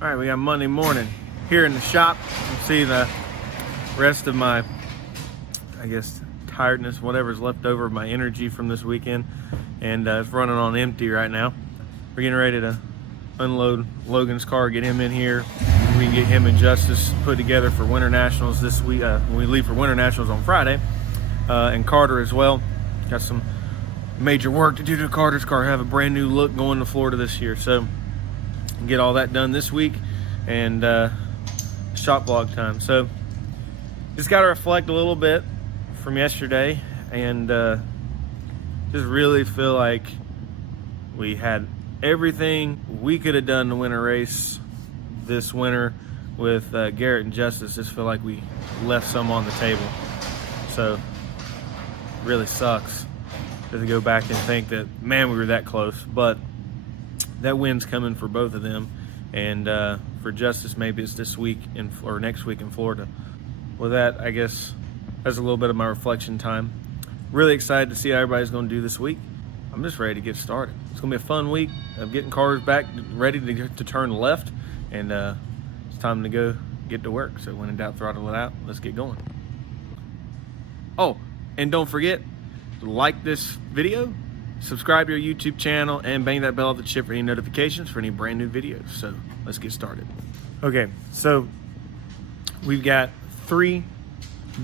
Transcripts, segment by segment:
All right, we got Monday morning here in the shop. You can see the rest of my, I guess, tiredness, whatever's left over of my energy from this weekend, and it's running on empty right now. We're getting ready to unload Logan's car, get him in here. We can get him and Justice put together for Winter Nationals this week. When we leave for Winter Nationals on Friday, and Carter as well. Got some major work to do to Carter's car. Have a brand new look going to Florida this year, so get all that done this week, and shop vlog time. So just got to reflect a little bit from yesterday, and just really feel like we had everything we could have done to win a race this winter with Garrett and Justice. Just feel like we left some on the table, so really sucks to go back and think that, man, we were that close. But that win's coming for both of them, and for Justice, maybe it's this week or next week in Florida. With that, I guess that's a little bit of my reflection time. Really excited to see how everybody's going to do this week. I'm just ready to get started. It's going to be a fun week of getting cars back ready to turn left, and it's time to go get to work. So when in doubt, throttle it out. Let's get going. Oh, and don't forget to like this video, subscribe to our YouTube channel, and bang that bell at the chip for any notifications for any brand new videos. So let's get started. Okay, so we've got 3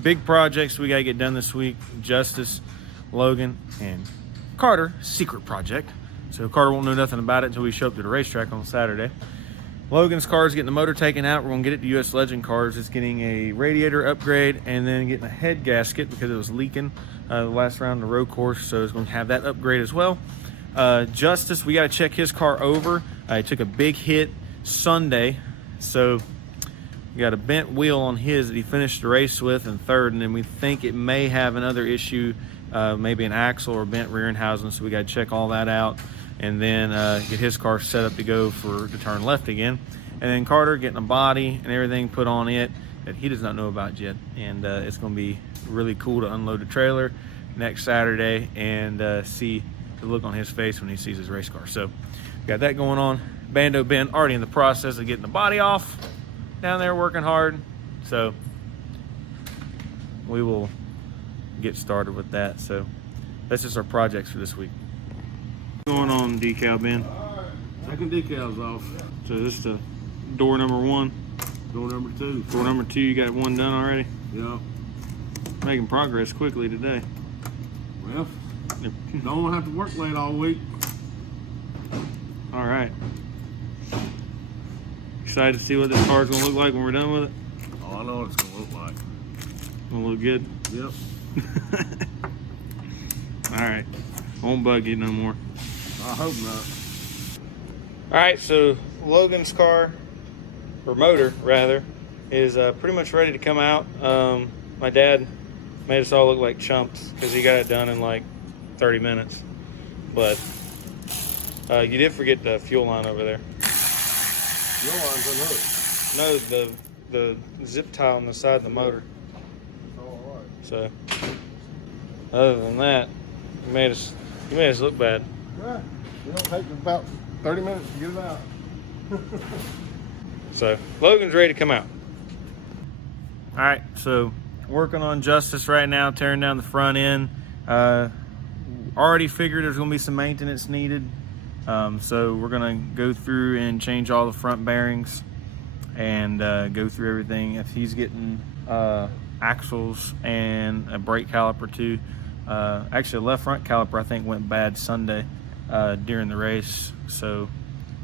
big projects we got to get done this week: Justice, Logan, and Carter secret project. So Carter won't know nothing about it until we show up to the racetrack on Saturday. Logan's car is getting the motor taken out. We're going to get it to US Legend Cars. It's getting a radiator upgrade and then getting a head gasket because it was leaking the last round of the road course. So it's going to have that upgrade as well. Justice, we got to check his car over. He took a big hit Sunday. So we got a bent wheel on his that he finished the race with in third. And then we think it may have another issue, maybe an axle or bent rear end housing. So we got to check all that out, and then get his car set up to go to turn left again. And then Carter getting a body and everything put on it that he does not know about yet. And it's going to be really cool to unload the trailer next Saturday and see the look on his face when he sees his race car. So we got that going on. Bando Ben already in the process of getting the body off down there, working hard. So we will get started with that. So that's just our projects for this week. What's going on, decal Ben? Taking decals off. So this is the door number 1. Door number 2. Door number 2, you got one done already? Yeah. Making progress quickly today. Well, don't have to work late all week. All right. Excited to see what this car's gonna look like when we're done with it? Oh, I know what it's gonna look like. Gonna look good? Yep. All right. Won't bug you no more. I hope not. All right, so Logan's car, or motor rather, is pretty much ready to come out. My dad made us all look like chumps because he got it done in like 30 minutes. But you did forget the fuel line over there. Fuel line's unhooked. No, the zip tie on the side of the motor. All right. So other than that, you made us look bad. Yeah. It'll take about 30 minutes to get it out. So Logan's ready to come out. All right, so working on Justice right now, tearing down the front end. Already figured there's gonna be some maintenance needed. So we're gonna go through and change all the front bearings and go through everything. If he's getting axles and a brake caliper too. Actually, the left front caliper I think went bad Sunday during the race, so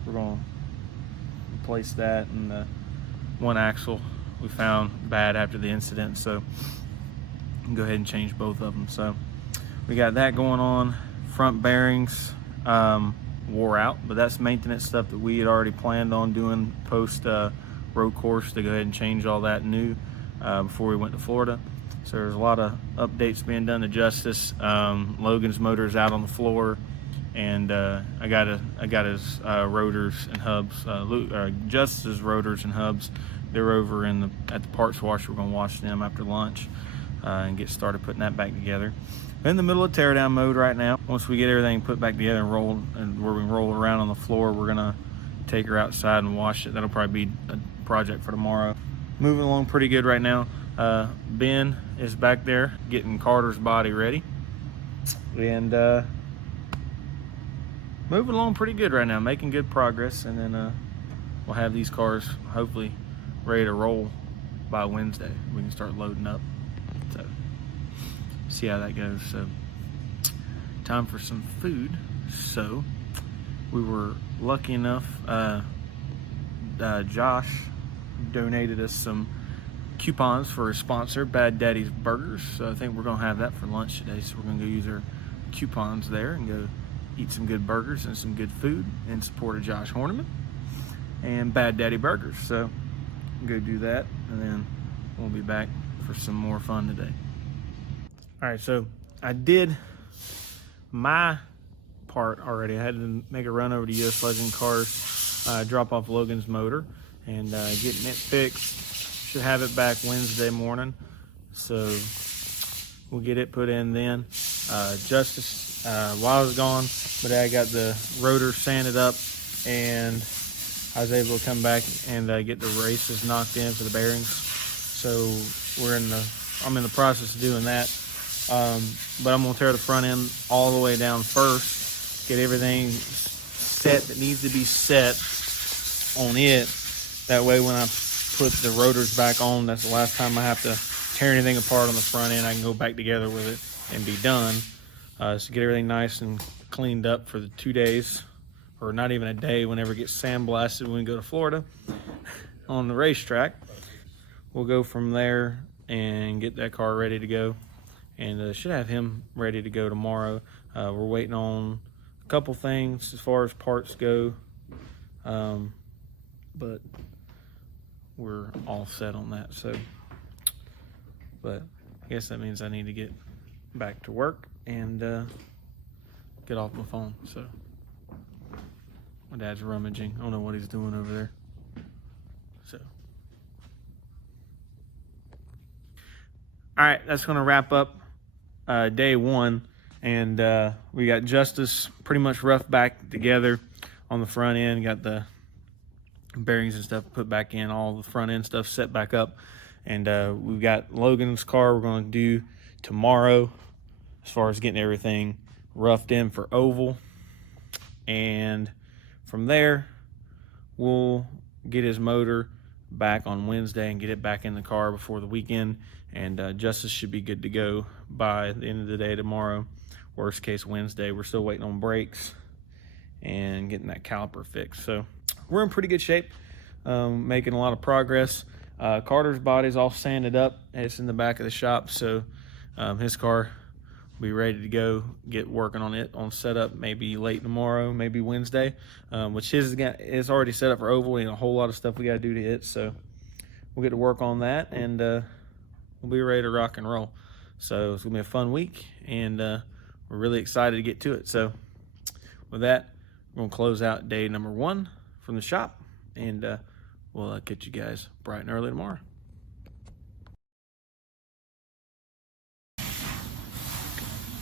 we're gonna replace that, and the one axle we found bad after the incident, so we'll go ahead and change both of them. So we got that going on. Front bearings wore out, but that's maintenance stuff that we had already planned on doing post road course, to go ahead and change all that new before we went to Florida. So there's a lot of updates being done to Justice. Logan's motor is out on the floor, and I got his rotors and hubs. Justice's rotors and hubs, they're over at the parts washer. We're gonna wash them after lunch and get started putting that back together. We're in the middle of teardown mode right now. Once we get everything put back together and rolled, and where we roll around on the floor, we're gonna take her outside and wash it. That'll probably be a project for tomorrow. Moving along pretty good right now. Ben is back there getting Carter's body ready, and moving along pretty good right now, making good progress. And then we'll have these cars hopefully ready to roll by Wednesday. We can start loading up, so see how that goes. So time for some food. So we were lucky enough, Josh donated us some coupons for a sponsor, Bad Daddy's Burgers. So I think we're gonna have that for lunch today. So we're gonna go use our coupons there and go eat some good burgers and some good food in support of Josh Horniman and Bad Daddy Burgers. So go do that, and then we'll be back for some more fun today. All right, so I did my part already. I had to make a run over to US Legend Cars, drop off Logan's motor and getting it fixed. Should have it back Wednesday morning, so we'll get it put in then. Justice, while I was gone, but I got the rotor sanded up, and I was able to come back and get the races knocked in for the bearings. So I'm in the process of doing that. But I'm gonna tear the front end all the way down first, get everything set that needs to be set on it. That way when I put the rotors back on, that's the last time I have to tear anything apart on the front end. I can go back together with it and be done. So get everything nice and cleaned up for the 2 days, or not even a day, whenever it gets sandblasted when we go to Florida on the racetrack. We'll go from there and get that car ready to go, and should have him ready to go tomorrow. We're waiting on a couple things as far as parts go, but we're all set on that. So, but I guess that means I need to get back to work and get off my phone. So my dad's rummaging. I don't know what he's doing over there. So, all right, that's going to wrap up day one. And we got Justice pretty much rough back together on the front end. Got the bearings and stuff put back in, all the front end stuff set back up. And we've got Logan's car we're going to do tomorrow as far as getting everything roughed in for oval. And from there, we'll get his motor back on Wednesday and get it back in the car before the weekend. And Justice should be good to go by the end of the day tomorrow. Worst case Wednesday. We're still waiting on brakes and getting that caliper fixed. So we're in pretty good shape, making a lot of progress. Carter's body's all sanded up. It's in the back of the shop, so his car will be ready to go, get working on it on setup maybe late tomorrow, maybe Wednesday, which is already set up for oval, and a whole lot of stuff we got to do to it. So we'll get to work on that, and we'll be ready to rock and roll. So it's going to be a fun week, and we're really excited to get to it. So with that, we're going to close out day number one from the shop, and we'll catch you guys bright and early tomorrow.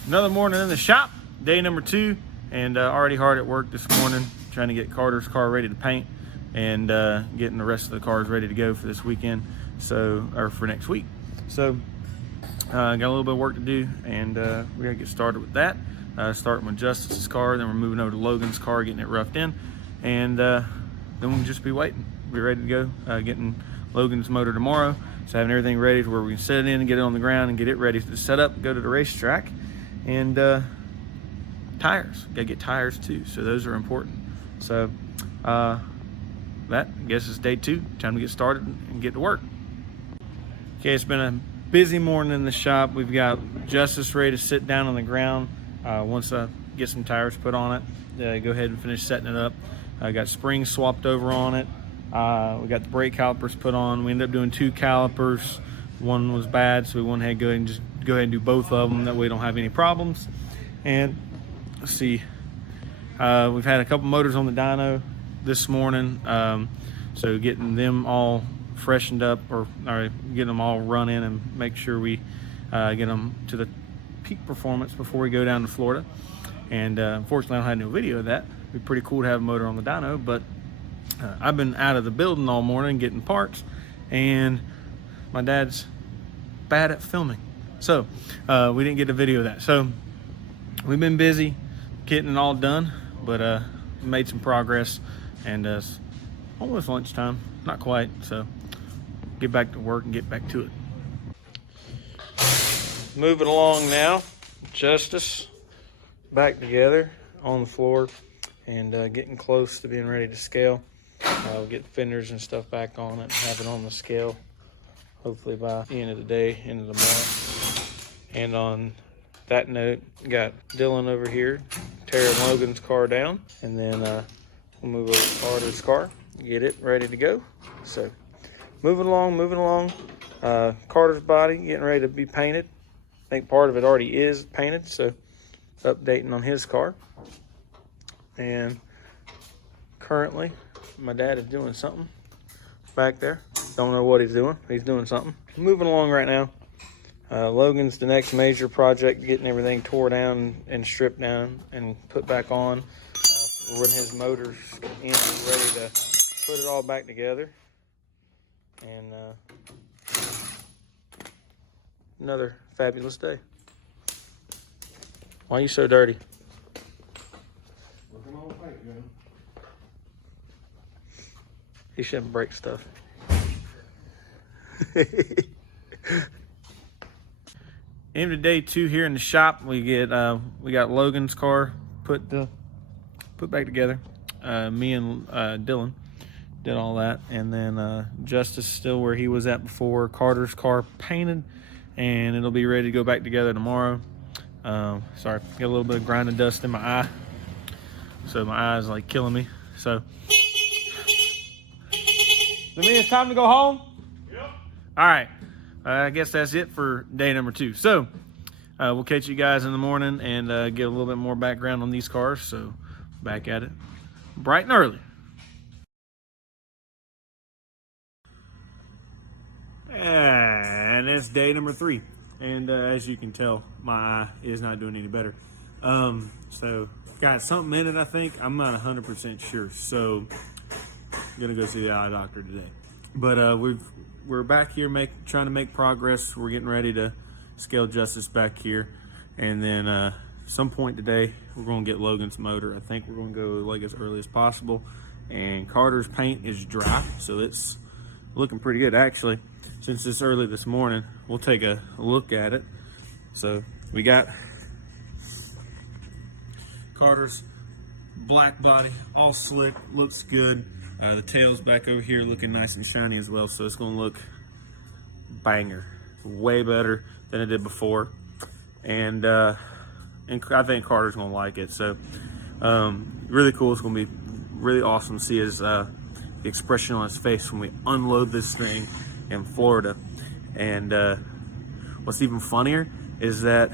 Another morning in the shop, day number two, and already hard at work this morning trying to get Carter's car ready to paint and getting the rest of the cars ready to go for this weekend, or for next week. So got a little bit of work to do, and we gotta get started with that. Starting with Justice's car, then we're moving over to Logan's car, getting it roughed in, and then we'll just be waiting. Be ready to go, getting Logan's motor tomorrow. So having everything ready to where we can set it in and get it on the ground and get it ready to set up, go to the racetrack. And tires, gotta get tires too. So those are important. So that, I guess, is day two. Time to get started and get to work. Okay, it's been a busy morning in the shop. We've got Justice ready to sit down on the ground. Once I get some tires put on it, go ahead and finish setting it up. I got springs swapped over on it. We got the brake calipers put on. We ended up doing 2 calipers. One was bad, so we went ahead and go ahead and do both of them. That way we don't have any problems. And let's see, we've had a couple motors on the dyno this morning. So getting them all freshened up, or getting them all run in and make sure we get them to the peak performance before we go down to Florida. And unfortunately I don't have no video of that. It'd be pretty cool to have a motor on the dyno, but I've been out of the building all morning getting parts, and my dad's bad at filming. So we didn't get a video of that. So we've been busy getting it all done, but made some progress, and it's almost lunchtime, not quite. So get back to work and get back to it. Moving along now, Justice back together on the floor and getting close to being ready to scale. We'll get fenders and stuff back on it and have it on the scale hopefully by the end of the day, end of tomorrow. And on that note, got Dylan over here tearing Logan's car down, and then we'll move over to Carter's car, get it ready to go. So moving along. Carter's body getting ready to be painted. I think part of it already is painted, so updating on his car. And currently my dad is doing something back there. Don't know what he's doing. He's doing something. Moving along right now. Logan's the next major project, getting everything tore down and stripped down and put back on. When his motor's in, ready to put it all back together. And another fabulous day. Why are you so dirty? Looking all right, man. He shouldn't break stuff. End of day 2 here in the shop. We got Logan's car put back together. Me and Dylan did all that, and then Justice still where he was at before. Carter's car painted, and it'll be ready to go back together tomorrow. Sorry, got a little bit of grinding dust in my eye, so my eye's like killing me. So it's time to go home. Yep. All right, I guess that's it for day number 2. So we'll catch you guys in the morning and get a little bit more background on these cars. So back at it bright and early. And that's day number 3. And as you can tell, my eye is not doing any better. So got something in it, I think. I'm not 100% sure. So I'm gonna go see the eye doctor today. But we're back here trying to make progress. We're getting ready to scale Justice back here, and then some point today we're gonna get Logan's motor. I think we're gonna go like as early as possible. And Carter's paint is dry, so it's looking pretty good actually. Since it's early this morning, we'll take a look at it. So we got Carter's black body, all slick, looks good. The tail's back over here looking nice and shiny as well, so it's gonna look banger, way better than it did before. And I think Carter's gonna like it. So really cool. It's gonna be really awesome to see his the expression on his face when we unload this thing in Florida. And what's even funnier is that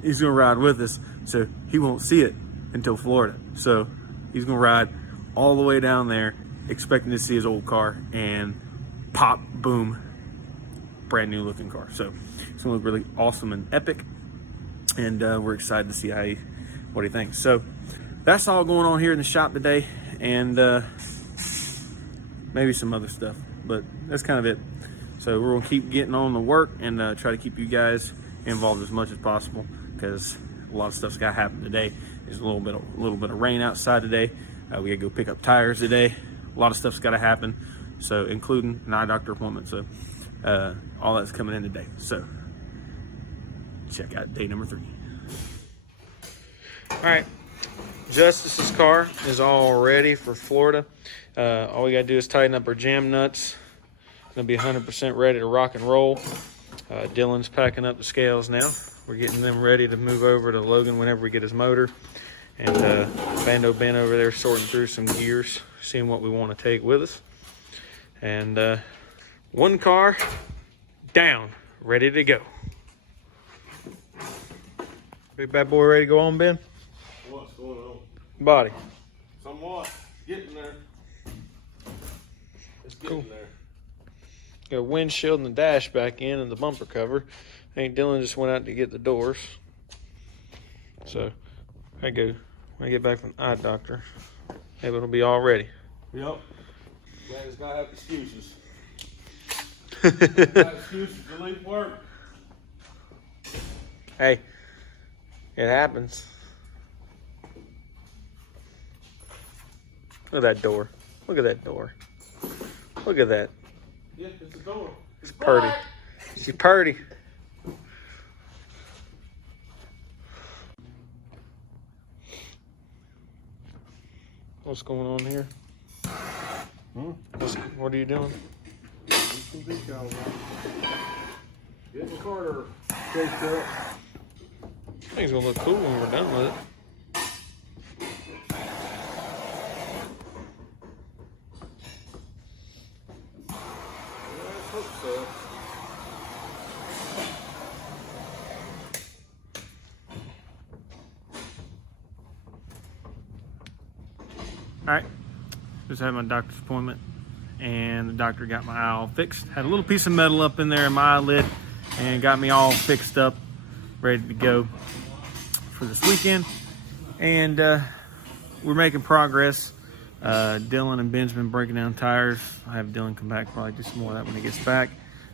he's gonna ride with us, so he won't see it until Florida. So he's gonna ride all the way down there expecting to see his old car, and pop, boom, brand new looking car. So it's gonna look really awesome and epic, and we're excited to see what he thinks. So that's all going on here in the shop today, and maybe some other stuff, but that's kind of it. So we're gonna keep getting on the work and try to keep you guys involved as much as possible, because a lot of stuff's got to happen today. There's a little bit of rain outside today. We gotta go pick up tires today. A lot of stuff's got to happen, so including an eye doctor appointment. So all that's coming in today. So check out day number 3. All right, Justice's car is all ready for Florida. All we gotta do is tighten up our jam nuts. Gonna be 100% ready to rock and roll. Dylan's packing up the scales now. We're getting them ready to move over to Logan whenever we get his motor. And Bando Ben over there sorting through some gears, seeing what we want to take with us. And one car down, ready to go. Big bad boy ready to go on, Ben? What's going on? Body. Somewhat. Getting there. It's getting there. Got a windshield and the dash back in and the bumper cover. I think Dylan just went out to get the doors. So when I get back from the eye doctor, Maybe it'll be all ready. Yep. Man, it's gotta have excuses. Got excuses to leave work. Hey, it happens. Look at that door. Look at that door. Look at that. Yeah, it's a door. It's purty. She's purty. What's going on here? What are you doing? Some decals on. Getting Carter chased up. I think it's gonna look cool when we're done with it. Let's hope so. All right, just had my doctor's appointment, and the doctor got my eye all fixed. Had a little piece of metal up in there in my eyelid, and got me all fixed up, ready to go for this weekend. And we're making progress. Dylan and Benjamin breaking down tires. I have Dylan come back, probably do some more of that when he gets back.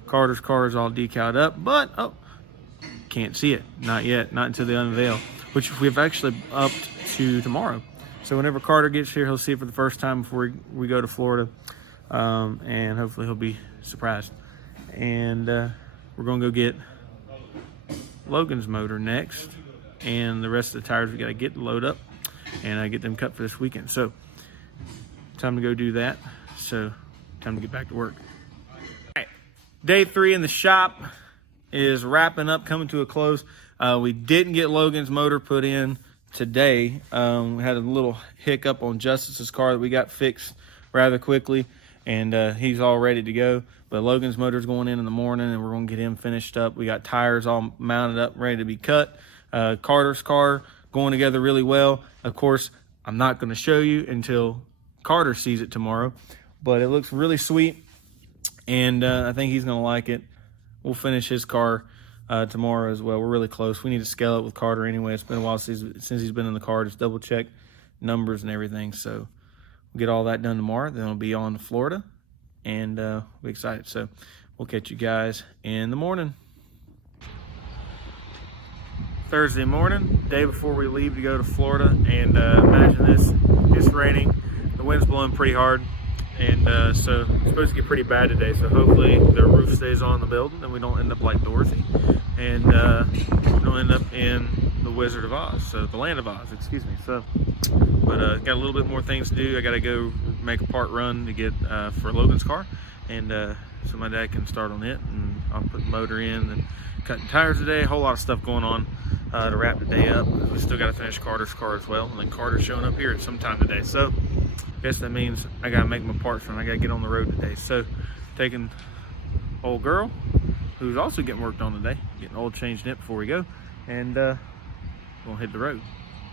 Carter's car is all decaled up, but can't see it, not yet, not until they unveil, which we've actually upped to tomorrow. So whenever Carter gets here, he'll see it for the first time before we go to Florida, and hopefully he'll be surprised. And we're gonna go get Logan's motor next, and the rest of the tires we gotta get to load up and get them cut for this weekend. So time to go do that. So time to get back to work. All right, day 3 in the shop is wrapping up, coming to a close. We didn't get Logan's motor put in today. We had a little hiccup on Justice's car that we got fixed rather quickly, and he's all ready to go. But Logan's motor's going in the morning, and we're going to get him finished up. We got tires all mounted up, ready to be cut. Carter's car going together really well. Of course, I'm not going to show you until Carter sees it tomorrow, but it looks really sweet, and I think he's going to like it. We'll finish his car tomorrow as well. We're really close. We need to scale it with Carter anyway. It's been a while since he's been in the car. Just double check numbers and everything. So we'll get all that done tomorrow. Then we'll be on to Florida, and we're excited. So we'll catch you guys in the morning. Thursday morning, day before we leave to go to Florida, and imagine this, it's raining, the wind's blowing pretty hard, and so it's supposed to get pretty bad today, so hopefully the roof stays on the building and we don't end up like Dorothy, and we don't end up in the Wizard of Oz, so the Land of Oz, excuse me. So, but got a little bit more things to do. I gotta go make a part run to get for Logan's car, and so my dad can start on it, and I'll put the motor in and cutting tires today. A whole lot of stuff going on to wrap the day up. We still got to finish Carter's car as well, and then Carter's showing up here at some time today. So I guess that means I got to make my parts run. I got to get on the road today. So taking old girl, who's also getting worked on today, getting oil changed in it before we go, and we'll hit the road.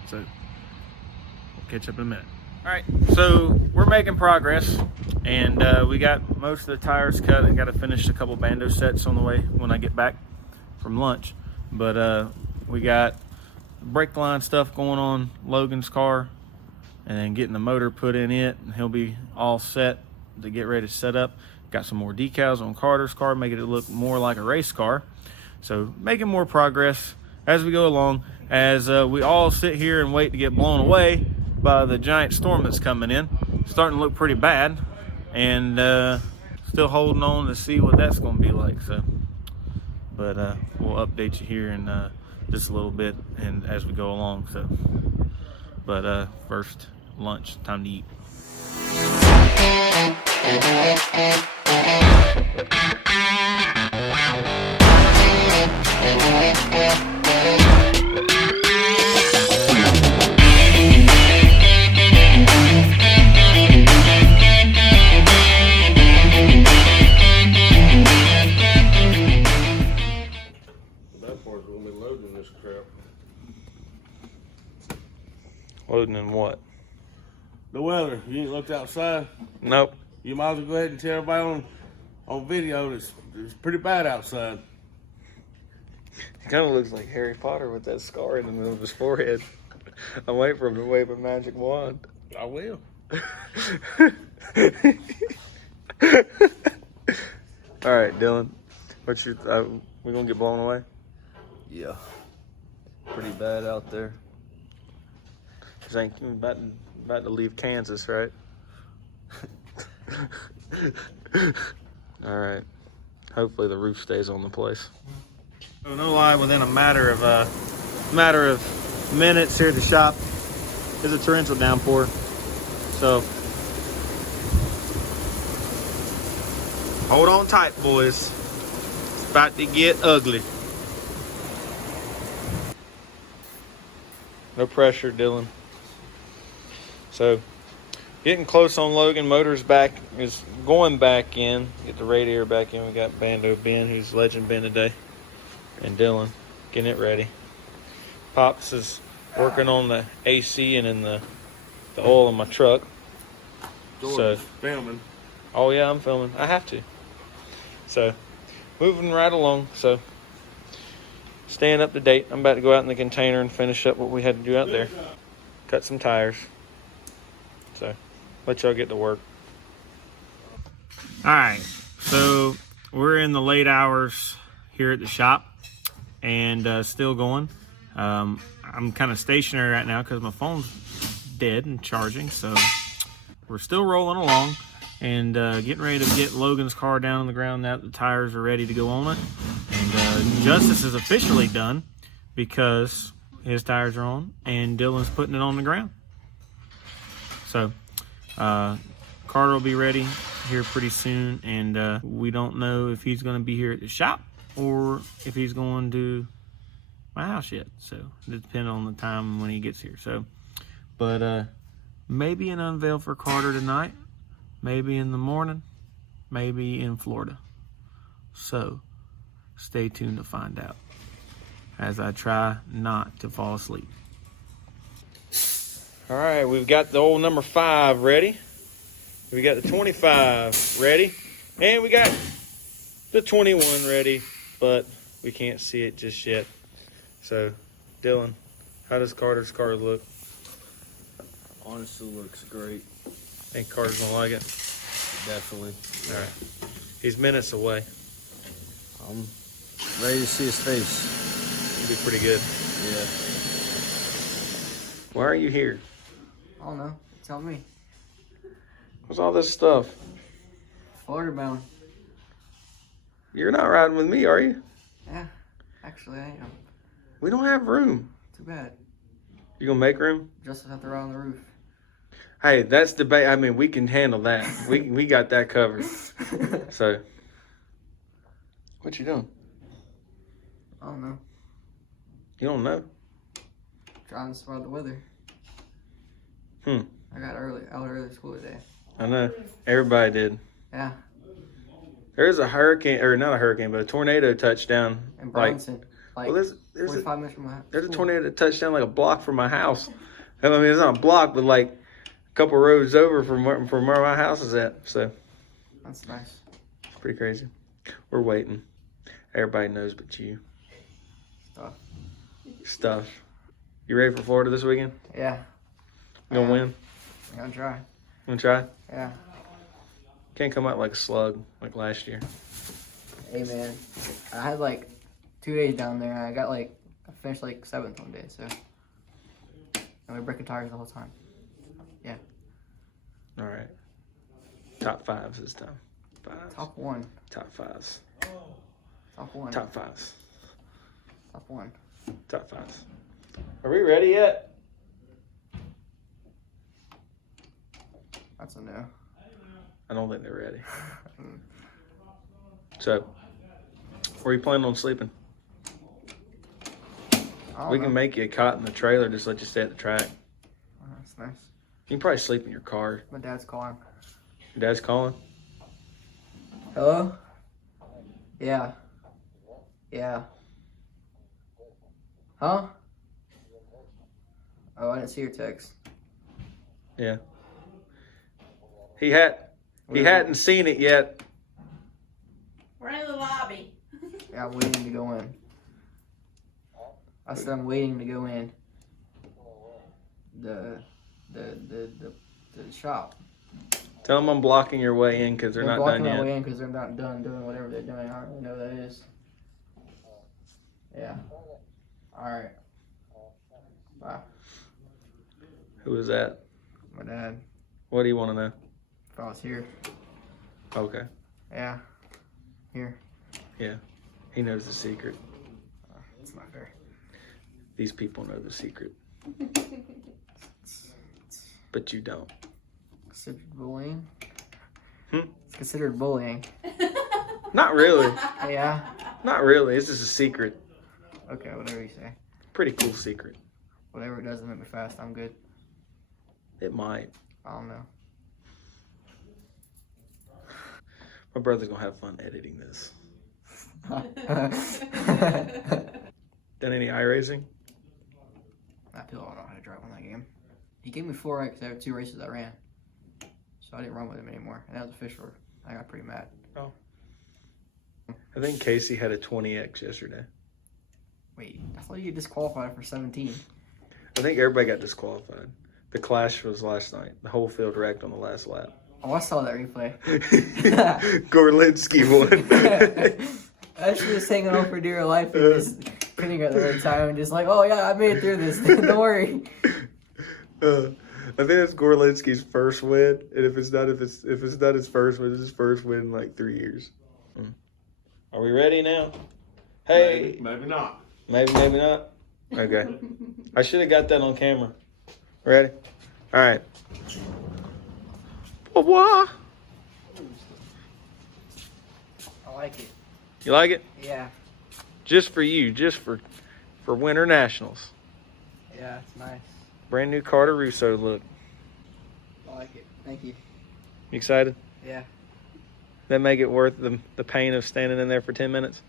So we'll catch up in a minute. All right, so we're making progress, and we got most of the tires cut and got to finish a couple bando sets on the way when I get back from lunch. But we got brake line stuff going on Logan's car, and then getting the motor put in it, and he'll be all set to get ready to set up. Got some more decals on Carter's car, making it look more like a race car. So making more progress as we go along, as we all sit here and wait to get blown away by the giant storm that's coming in. Starting to look pretty bad, and still holding on to see what that's going to be like. So, but we'll update you here in just a little bit and as we go along. So, but first, lunch, time to eat. Loading in what? The weather. You ain't looked outside? Nope. You might as well go ahead and tell everybody on video it's pretty bad outside. He kind of looks like Harry Potter with that scar in the middle of his forehead. I'm waiting for him to wave a magic wand. I will. All right, Dylan. What's your? We gonna get blown away? Yeah. Pretty bad out there. Ain't about to leave Kansas, right? All right. Hopefully the roof stays on the place. So no lie, within a matter of minutes here at the shop, there's a torrential downpour. So hold on tight, boys. It's about to get ugly. No pressure, Dylan. So, getting close on Logan. Motor's back, is going back in. Get the radiator back in. We got Bando Ben, who's Legend Ben today. And Dylan, getting it ready. Pops is working on the AC and in the oil in my truck. George's filming. Oh yeah, I'm filming. I have to. So, moving right along. So, staying up to date. I'm about to go out in the container and finish up what we had to do out there. Cut some tires. So, let y'all get to work. All right, so we're in the late hours here at the shop and still going. I'm kind of stationary right now because my phone's dead and charging, so we're still rolling along and getting ready to get Logan's car down on the ground now that the tires are ready to go on it. And Justice is officially done because his tires are on and Dylan's putting it on the ground. So, Carter will be ready here pretty soon, and we don't know if he's going to be here at the shop or if he's going to my house yet. So, it depends on the time when he gets here. So, but maybe an unveil for Carter tonight, maybe in the morning, maybe in Florida. So, stay tuned to find out as I try not to fall asleep. All right, we've got the old number 5 ready. We got the 25 ready. And we got the 21 ready, but we can't see it just yet. So, Dylan, how does Carter's car look? Honestly, looks great. Think Carter's gonna like it? Definitely. All right. He's minutes away. I'm ready to see his face. It'll be pretty good. Yeah. Why are you here? I don't know. Tell me. What's all this stuff? Florida bound. You're not riding with me, are you? Yeah, actually I am. We don't have room. Too bad. You gonna make room? Just have to ride on the roof. Hey, that's debate. I mean, we can handle that. We got that covered. So, what you doing? I don't know. You don't know? Trying to survive the weather. I got out early school today. I know. Everybody did. Yeah. There's a hurricane, or not a hurricane, but a tornado touchdown. In Bronson. Well, there's 45 minutes from my house. There's a tornado that touched down like a block from my house. I mean, it's not a block, but like a couple roads over from where my house is at. So that's nice. It's pretty crazy. We're waiting. Everybody knows but you. Stuff. You ready for Florida this weekend? Yeah. You gonna win? I'm gonna try. Gonna try? Yeah. Can't come out like a slug like last year. Hey man, I had like 2 days down there. I finished like 7th one day, so. And we breaking tires the whole time. Yeah. All right. Top 5s this time. 5s. Top 1. Top 5s. Top 1. Top 5s. Top 1. Top 5s. Are we ready yet? That's a no. I don't think they're ready. So, where are you planning on sleeping? We can make you a cot in the trailer, just let you stay at the track. Oh, that's nice. You can probably sleep in your car. My dad's calling. Your dad's calling? Hello? Yeah. Yeah. Huh? Oh, I didn't see your text. Yeah. He hadn't seen it yet. We're in the lobby. Yeah, I'm waiting to go in. I said I'm waiting to go in. The to the shop. Tell them I'm blocking your way in because they're not blocking done my yet. way in because they're not done doing whatever they're doing. I don't really know what that is. Yeah. Alright. Bye. Who is that? My dad. What do you want to know? If I was here. Okay. Yeah. Here. Yeah. He knows the secret. It's not fair. These people know the secret. But you don't. Considered bullying? Hmm? It's considered bullying. Not really. Yeah. Not really. It's just a secret. Okay, whatever you say. Pretty cool secret. Whatever it doesn't make me fast, I'm good. It might. I don't know. My brother's gonna have fun editing this. Done any iRacing? That pill I don't know how to drive on that game. He gave me 4X because I have 2 races I ran. So I didn't run with him anymore. And that was official. I got pretty mad. Oh. I think Casey had a 20X yesterday. Wait, I thought you get disqualified for 17. I think everybody got disqualified. The clash was last night. The whole field wrecked on the last lap. Oh, I saw that replay. Gorlinsky won. I was just hanging on for dear life and just pinning at the right time and just like, oh yeah, I made it through this. Don't worry. I think it's Gorlinsky's first win, and if it's not his first win, it's his first win in like 3 years. Are we ready now? Hey, Maybe not. maybe not. Okay, I should have got that on camera. Ready? All right. What? I like it. You like it? Yeah. Just for you, just for Winter Nationals. Yeah, it's nice. Brand new Carter Russo look. I like it. Thank you. You excited? Yeah, That make it worth the pain of standing in there for 10 minutes?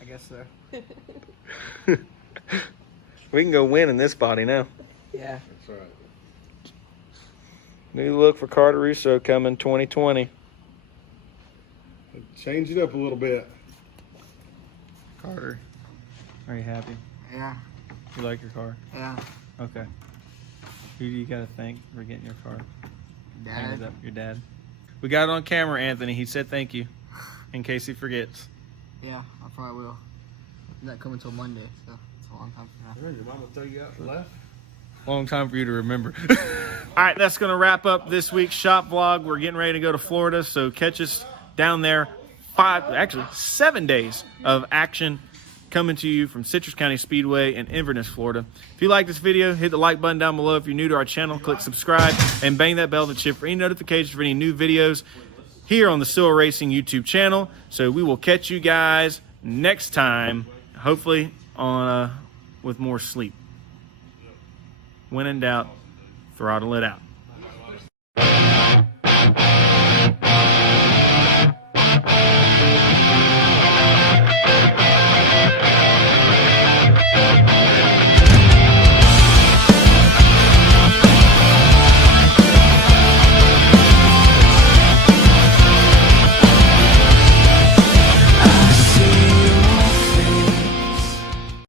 I guess so. We can go win in this body now. Yeah. That's right. New look for Carter Russo coming 2020. Change it up a little bit. Carter, are you happy? Yeah. You like your car? Yeah. Okay. Who do you got to thank for getting your car? Dad. Your dad. We got it on camera, Anthony. He said thank you in case he forgets. Yeah, I probably will. I'm not coming till Monday, so it's a long time from now. Your mama throw you out and left? Long time for you to remember. All right, that's going to wrap up this week's shop vlog. We're getting ready to go to Florida, so catch us down there. 7 days of action coming to you from Citrus County Speedway in Inverness, Florida. If you like this video, hit the like button down below. If you're new to our channel, click subscribe and bang that bell to chip for any notifications for any new videos here on the Stillwell Racing YouTube channel. So we will catch you guys next time, hopefully on with more sleep. When in doubt, throttle it out.